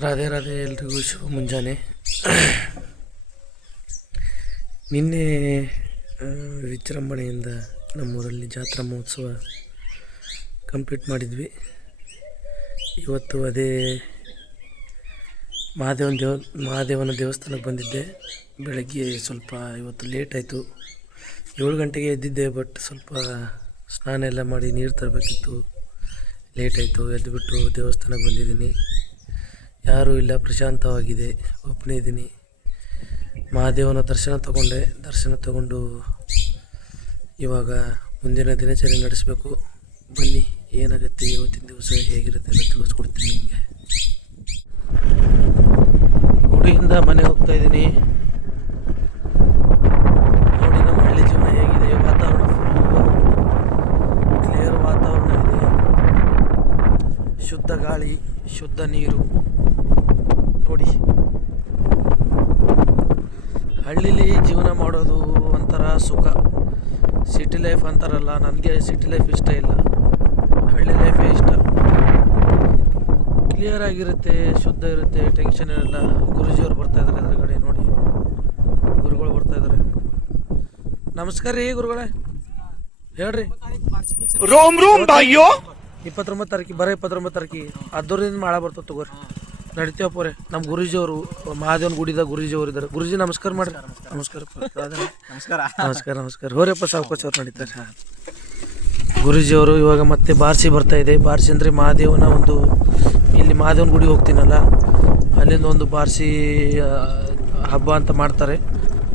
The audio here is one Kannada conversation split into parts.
ರಾಧೆ ರಾಧೆ ಎಲ್ರಿಗೂ ಶುಭ ಮುಂಜಾನೆ. ನಿನ್ನೆ ವಿಜೃಂಭಣೆಯಿಂದ ನಮ್ಮೂರಲ್ಲಿ ಜಾತ್ರಾ ಮಹೋತ್ಸವ ಕಂಪ್ಲೀಟ್ ಮಾಡಿದ್ವಿ. ಇವತ್ತು ಅದೇ ಮಹಾದೇವನ ದೇವಸ್ಥಾನಕ್ಕೆ ಬಂದಿದ್ದೆ. ಬೆಳಗ್ಗೆ ಸ್ವಲ್ಪ ಇವತ್ತು ಲೇಟ್ ಆಯಿತು. 7 ಗಂಟೆಗೆ ಎದ್ದಿದ್ದೆ, ಬಟ್ ಸ್ವಲ್ಪ ಸ್ನಾನ ಎಲ್ಲ ಮಾಡಿ ನೀರು ತರಬೇಕಿತ್ತು. ಲೇಟ್ ಆಯಿತು. ಎದ್ದುಬಿಟ್ಟು ದೇವಸ್ಥಾನಕ್ಕೆ ಬಂದಿದ್ದೀನಿ. ಯಾರೂ ಇಲ್ಲ, ಪ್ರಶಾಂತವಾಗಿದೆ, ಒಬ್ಬನೇ ಇದ್ದೀನಿ. ಮಹಾದೇವನ ದರ್ಶನ ತಗೊಂಡು ಇವಾಗ ಮುಂದಿನ ದಿನಚರಿ ನಡೆಸಬೇಕು. ಬನ್ನಿ, ಏನಾಗುತ್ತೆ ಇವತ್ತಿನ ದಿವಸ ಹೇಗಿರುತ್ತೆ ಎಲ್ಲ ತಿಳಿಸ್ಕೊಡ್ತೀನಿ ನಿಮಗೆ. ಗುಡಿಯಿಂದ ಮನೆ ಹೋಗ್ತಾ ಇದ್ದೀನಿ. ನೋಡಿ ನಮ್ಮ ಹಳ್ಳಿ ಜೀವನ ಹೇಗಿದೆ. ವಾತಾವರಣ ಕ್ಲಿಯರ್ ವಾತಾವರಣ ಇದೆ, ಶುದ್ಧ ಗಾಳಿ, ಶುದ್ಧ ನೀರು. ನೋಡಿ, ಹಳ್ಳಿಲಿ ಜೀವನ ಮಾಡೋದು ಒಂಥರ ಸುಖ. ಸಿಟಿ ಲೈಫ್ ಅಂತಾರಲ್ಲ, ನನಗೆ ಸಿಟಿ ಲೈಫ್ ಇಷ್ಟ ಇಲ್ಲ, ಹಳ್ಳಿ ಲೈಫೇ ಇಷ್ಟ. ಕ್ಲಿಯರ್ ಆಗಿರುತ್ತೆ, ಶುದ್ಧ ಇರುತ್ತೆ, ಟೆನ್ಷನ್ ಇರಲ್ಲ. ಗುರುಜಿಯವರು ಬರ್ತಾಯಿದ್ದಾರೆ ಎದುರುಗಡೆ, ನೋಡಿ ಗುರುಗಳು ಬರ್ತಾಯಿದ್ದಾರೆ. ನಮಸ್ಕಾರ ರೀ ಗುರುಗಳೇ, ಹೇಳ್ರಿ. 29 ತಾರೀಕಿಗೆ 29 ತಾರೀಕಿಗೆ ಅದ್ದೂರಿಂದ ಮಾಳ ಬರ್ತದೆ, ತಗೋರಿ. ನಡಿತೀವಪ್ಪವ್ರೆ. ನಮ್ಮ ಗುರುಜಿಯವರು ಮಹಾದೇವನ ಗುಡಿದಾಗ ಗುರುಜಿಯವರು ಇದ್ದಾರೆ. ಗುರುಜಿ ನಮಸ್ಕಾರ ಮಾಡ್ರಿ. ನಮಸ್ಕಾರ ನಮಸ್ಕಾರ ನಮಸ್ಕಾರ. ಹೋರಪ್ಪ ಸಾವ್ಕಾಸ್ ಅವ್ರು ನಡೀತಾರೆ. ಗುರುಜಿಯವರು ಇವಾಗ ಮತ್ತೆ ಬಾರ್ಸಿ ಬರ್ತಾಯಿದೆ. ಬಾರ್ಸಿ ಅಂದರೆ ಮಹಾದೇವನ ಒಂದು, ಇಲ್ಲಿ ಮಹಾದೇವನ ಗುಡಿಗೆ ಹೋಗ್ತೀನಲ್ಲ, ಅಲ್ಲಿಂದ ಒಂದು ಬಾರ್ಸಿ ಹಬ್ಬ ಅಂತ ಮಾಡ್ತಾರೆ.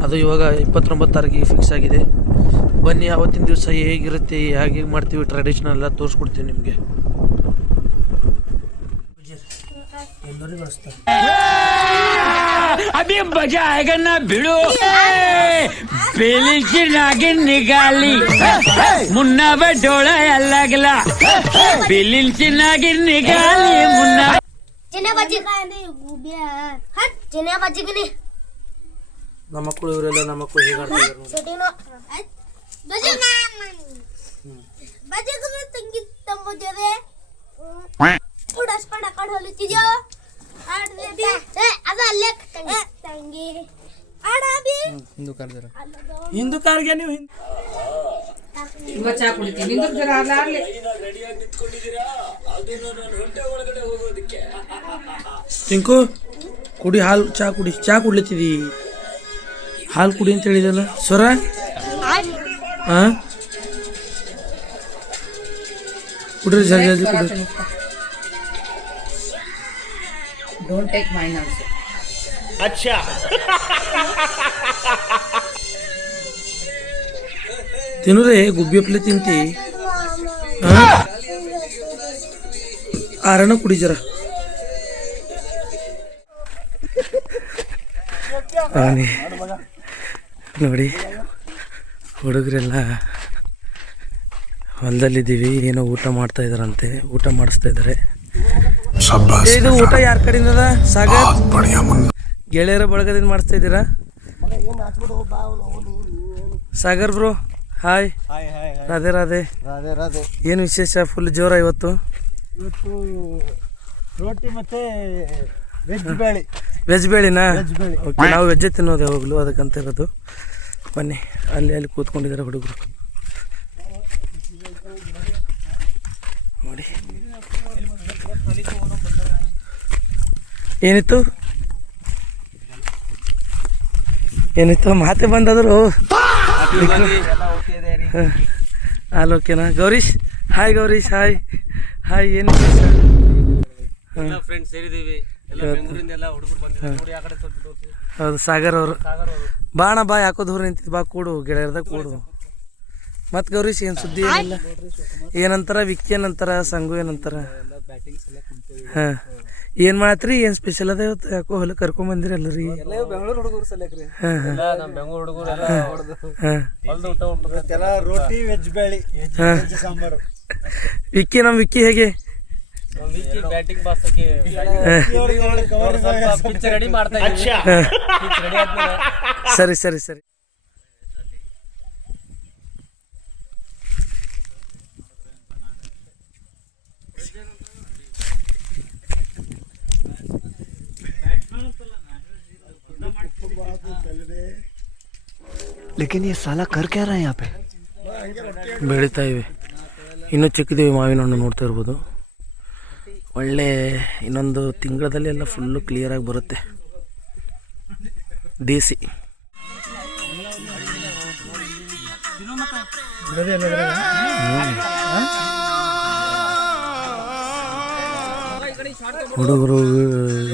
ಅದು ಇವಾಗ 29 ತಾರೀಕಿಗೆ ಫಿಕ್ಸ್ ಆಗಿದೆ. ಬನ್ನಿ, ಆವತ್ತಿನ ದಿವಸ ಹೇಗಿರುತ್ತೆ, ಹೇಗೆ ಮಾಡ್ತೀವಿ ಟ್ರೆಡಿಷನಲ್ ಎಲ್ಲ ತೋರಿಸ್ಕೊಡ್ತೀವಿ ನಿಮಗೆ. अभी मजा आएगा ना भिड़ो. बेलीची नागिन निकाली, मुन्ना बटोला अलगला. बेलीची नागिन निकाली, मुन्ना चिन्या बाजी हट चिन्या बाजी की नहीं. ನಮ್ಮ ಮಕ್ಕಳು ಇವರೆಲ್ಲ ನಮ್ಮ ಮಕ್ಕಳು ಹೇಗೆ ಆಡ್ತಿದ್ದಾರೆ ನೋಡಿ. ಸೆಟಿನೋ ಬಾಜಿ ಬಾಜಿ ಕರೆ ತಂಗಿ ತಮ್ಮ ಜರೆ ಉಡಸ್ ಪಡ ಕಡ ಹೊಲಿತಿದ್ಯೋ. ಆಡ್ದೆ ಏ ಅದು ಅಲ್ಲೇ ತಂಗಿ ಆಡಾಬಿ ಹಿಂದೂ ಕಾರ್ಗೆ ನೀವು ಹಿಂಗ ಚಾ ಕುಡಿತೀನಿ. ಹಿಂದೂ ಜರ ಆಡ್ಲಿ ಟಿಂಕು ಕುಡಿ, ಹಾಲು ಚಾ ಕುಡಿ. ಚಾ ಕುಡ್ಲತ್ತಿದಿ, ಹಾಲು ಕುಡಿ ಅಂತ ಹೇಳಿದಲ್ಲ ಸ್ವರ. ಹಾಂ ಕುಡ್ರಿ, ಜಲ್ದಿ ಕುಡ್ರಿ. Don't take mine also. अच्छा ತಿನ್ನುರೇ, ಗುಬ್ಬಿ ಅಪ್ಲೆ ತಿಂತಿ. ಆರಣ ಕುಡಿ ಜರ. ನೋಡಿ, ಹುಡುಗರೆಲ್ಲ ಹೊಲದಲ್ಲಿದ್ದೀವಿ. ಏನೋ ಊಟ ಮಾಡ್ತಾ ಇದಾರಂತೆ, ಊಟ ಮಾಡಿಸ್ತಾ ಇದ್ದಾರೆ. ಇದು ಊಟ ಯಾರ ಕಡೆಯಿಂದ? ಸಾಗರ್ ಗೆಳೆಯರ ಬಳಗದಿಂದ ಮಾಡಿಸ್ತಾ ಇದ್ದೀರಾ? Sagar bro, hi. ರಾಧೆ ರಾಧೆ. ಏನು ವಿಶೇಷ? ಫುಲ್ ಜೋರ ಇವತ್ತು. ರೋಟಿ ಮತ್ತೆ ವೆಜ್ ಬೇಳಿನಾ? ಓಕೆ, ನಾವು ವೆಜ್ಜೇ ತಿನ್ನೋದು ಯಾವಾಗಲೂ, ಅದಕ್ಕಂತ ಇರೋದು. ಬನ್ನಿ, ಅಲ್ಲಿ ಕೂತ್ಕೊಂಡಿದ್ದಾರೆ ಹುಡುಗರು ನೋಡಿ. ಏನಿತ್ತು ಮಾತೆ ಬಂದಾದ್ರು ಅಲ್ಲಿ. ಓಕೆನಾ Gourish? Hi Gourish, hi hi. ಏನು ವಿಶೇಷ? ಹೌದು, ಸಾಗರ್ ಅವರು. ಬಾಣ ಬಾ, ಯಾಕೋ ದೂರ ನಿಂತಿದ್ದು, ಬಾ ಕೂಡು, ಗೆಳೆಯರ್ದಾಗ ಕೂಡು. ಮತ್ತು ಗೌರೀಶ್ ಏನು ಸುದ್ದಿ ಏನಿಲ್ಲ? ಏನಂತಾರ ವಿಕ್ಕಿ, ಏನಂತಾರ ಸಂಗು, ಏನಂತಾರ? ಹಾಂ, ಏನು ಮಾಡತ್ರಿ? ಏನು ಸ್ಪೆಷಲ್ ಅದ ಇವತ್ತು? ಯಾಕೋ ಹೊಲ ಕರ್ಕೊಂಬಂದಿರಲ್ಲ ರೀ? ಬೆಂಗಳೂರು ಹುಡುಗರು ಸಲಕ್ರಿ. ಹಾಂ ಹಾಂ ಹಾಂ, ರೋಟಿ ವೆಜ್ ಬೇಳಿ ಸಾಂಬಾರು. ವಿಕ್ಕಿ, ನಮ್ಮ ವಿಕ್ಕಿ ಹೇಗೆ? ಸರಿ ಸರಿ ಸರಿ. लेकिन ये साला कर क्या रहा है यहाँ पे? ಬೆಳೀತಾ ಇವೆ. ಇನ್ನೂ ಚಿಕ್ಕದಿವೆ ಮಾವಿನ ಹಣ್ಣು ನೋಡ್ತಾ ಇರ್ಬೋದು. ಒಳ್ಳೆ ಇನ್ನೊಂದು ತಿಂಗಳಲ್ಲಿ ಎಲ್ಲ ಫುಲ್ಲು ಕ್ಲಿಯರಾಗಿ ಬರುತ್ತೆ. ದೇಸಿ ಹುಡುಗರು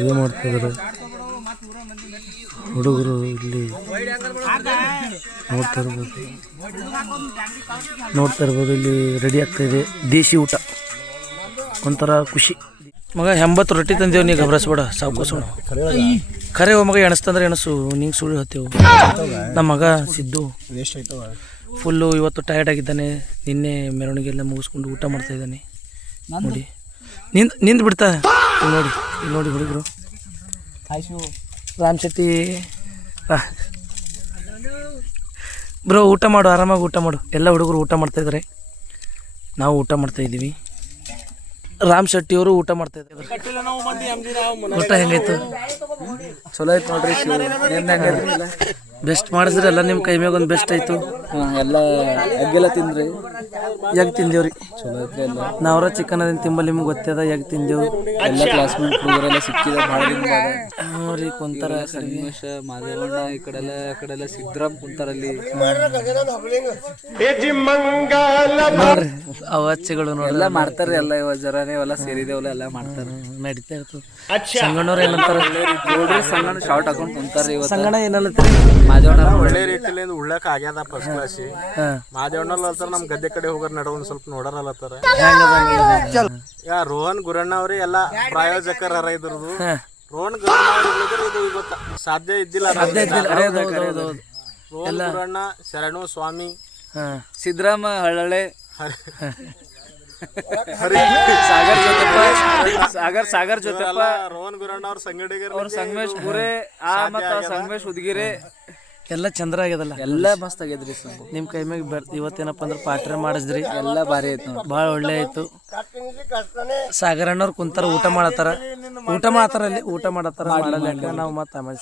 ಇದು ಮಾಡ್ತಿದ್ದಾರೆ. ಹುಡುಗರು ಇಲ್ಲಿ ನೋಡ್ತಾ ಇರ್ಬೋದು ಇಲ್ಲಿ ರೆಡಿ ಆಗ್ತಾ ಇದೆ ದೇಶಿ ಊಟ. ಒಂಥರ ಖುಷಿ. ಮಗ 80 ರೊಟ್ಟಿ ತಂದೇವು, ನೀ ಗಬರಸ್ಬೇಡ, ಸಾವ್ಕೋಸೋಣ. ಖರೆ ಮಗ ಎಣಸ್ತಂದ್ರೆ ಎಣಸು, ನಿಂಗೆ ಸುಳ್ಳು ಹೇಳ್ತೇವು. ನಮ್ಮ ಮಗ ಸಿದ್ದು ಫುಲ್ಲು ಇವತ್ತು ಟಯರ್ಡ್ ಆಗಿದ್ದಾನೆ. ನಿನ್ನೆ ಮೆರವಣಿಗೆ ಎಲ್ಲ ಮುಗಿಸ್ಕೊಂಡು ಊಟ ಮಾಡ್ತಾ ಇದ್ದಾನೆ. ನೋಡಿ ನಿಂದು ಬಿಡ್ತಾ ನೋಡಿ. ಇಲ್ಲಿ ನೋಡಿ ಹುಡುಗರು ರಾಮ್ ಶೆಟ್ಟಿ ಬ್ರೋ ಊಟ ಮಾಡು, ಆರಾಮಾಗಿ ಊಟ ಮಾಡು. ಎಲ್ಲ ಹುಡುಗರು ಊಟ ಮಾಡ್ತಾಯಿದ್ದಾರೆ, ನಾವು ಊಟ ಮಾಡ್ತಾಯಿದ್ದೀವಿ. ರಾಮ್ ಶೆಟ್ಟಿ ಅವರು ಊಟ ಮಾಡ್ತಾ ಇದ್ದಾರೆ. ಊಟ ಹೆಂಗಾಯ್ತು? ಚಲೋ ಆಯ್ತು ನೋಡ್ರಿ. ಬೆಸ್ಟ್ ಮಾಡಿಸ್ರಿ ಎಲ್ಲ. ನಿಮ್ಮ ಕೈ ಮ್ಯಾಗ ಒಂದು ಬೆಸ್ಟ್ ಆಯಿತು. ಎಲ್ಲ ಎಗ್ಗೆಲ್ಲ ತಿಂದ್ರಿ? ಎಗ್ ತಿಂದೇವ್ರಿ. ಚಲೋ ಐತ್ರಿ ಎಲ್ಲ. ನಾವ್ರ ಚಿಕನ್ ಅದನ್ನ ತಿಂಬಲ್ಲಿ ನಿಮ್ಗೆ ಗೊತ್ತದ. ಎಗ್ ತಿಂದೆವು. ಎಲ್ಲ ಕ್ಲಾಸ್ಮೇಟ್ ಹುಡುಗರೆಲ್ಲ ಸಿಕ್ಕಿದ ಭಾಳ ದಿನ ಅವ್ರಿ ಕುಂತಾರ. ಸಂಗಮೇಶ, ಮಾದೇವಣ್ಣ, ಈ ಕಡೆಲ್ಲ ಸಿದ್ದರಾಮ್ ಕುಂತಾರಲ್ಲಿ. ನೋಡ್ರಿ ಅವಾಚ್ಯಗಳು ನೋಡ್ರಿ ಎಲ್ಲ ಮಾಡ್ತಾರೆ. ಎಲ್ಲ ಇವ ಜರಾನೆ ಎಲ್ಲ ಸೇರಿದೇವಲ್ಲ ಎಲ್ಲ ಮಾಡ್ತಾರೆ. ನಡೀತಾ ಇರ್ತದೆ. ಸಂಗಣ್ಣವ್ರು ಏನಂತಾರ ನೋಡ್ರಿ, ಸಂಗಣ್ಣ ಶಾರ್ಟ್ ಹಾಕೊಂಡು ಕುಂತಾರ್ರಿ ಇವತ್ತು. ಸಂಗಣ್ಣ ಏನಲ್ಲತ್ರಿ? ಮಾದೇವಣ್ಣ ಒಳ್ಳೆ ರೀತಿಯಿಂದ ಉಳ್ಳಕ್ ಆಗ್ಯದ ಫಸ್ಟ್ ಕ್ಲಾಸಿ. ಮಾದೇವಣ್ಣಲ್ ಅಲ್ತಾರ ನಮ್ ಗದ್ದೆ ಕಡೆ ಹೋಗೋರ್ ನಡ ಒಂದ್ ಸ್ವಲ್ಪ ನೋಡಾರಲ್ಲತ್ತಾರ. ಈಗ ರೋಹನ್ ಗುರಣ್ಣ ಅವ್ರಿ ಎಲ್ಲಾ ಪ್ರಾಯೋಜಕರ ಇದ್ರದು. ರೋಹನ್ ಗುರಣ್ಣ ಅವ್ರು ಇದು ಇವತ್ತ ಸಾಧ್ಯ ಇದ್ದಿಲ್ಲ. ರೋಹನ್ ಗುರಣ್ಣ, ಶರಣು ಸ್ವಾಮಿ, ಸಿದ್ದರಾಮ ಹಳ್ಳಳೆ, ಸಾಗರ್ ಜೊತೆಪ್ಪ, ರೋಹನ್ ಗುರಣ್ಣ ಅವ್ರ ಸಂಗಡಿಗರು, ಸಂಗಮೇಶ್ ಗುರೆ, ಸಂಗಮೇಶ್ ಹುದ್ಗಿರೆ ಎಲ್ಲ ಚಂದ್ರ ಆಗ್ಯದಲ್ಲ. ಎಲ್ಲ ಮಸ್ತ್ ಆಗ್ಯದ್ರಿ. ನಿಮ್ಮ ಕೈ ಮ್ಯಾಗ ಇವತ್ತೇನಪ್ಪ ಅಂದ್ರೆ ಪಾಟ್ರೆ ಮಾಡಿಸ್ರಿ. ಎಲ್ಲ ಭಾರಿ ಆಯ್ತು ನೋಡಿ. ಭಾಳ ಒಳ್ಳೆ ಆಯ್ತು. ಸಾಗರಣ್ಣವ್ರು ಕುಂತಾರ, ಊಟ ಮಾಡತ್ತಾರ. ಊಟ ಮಾಡತ್ತಾರ, ಮಾಡಲ್ಲ. ನಾವು ಮತ್ತೆ ಆಮೇಲೆ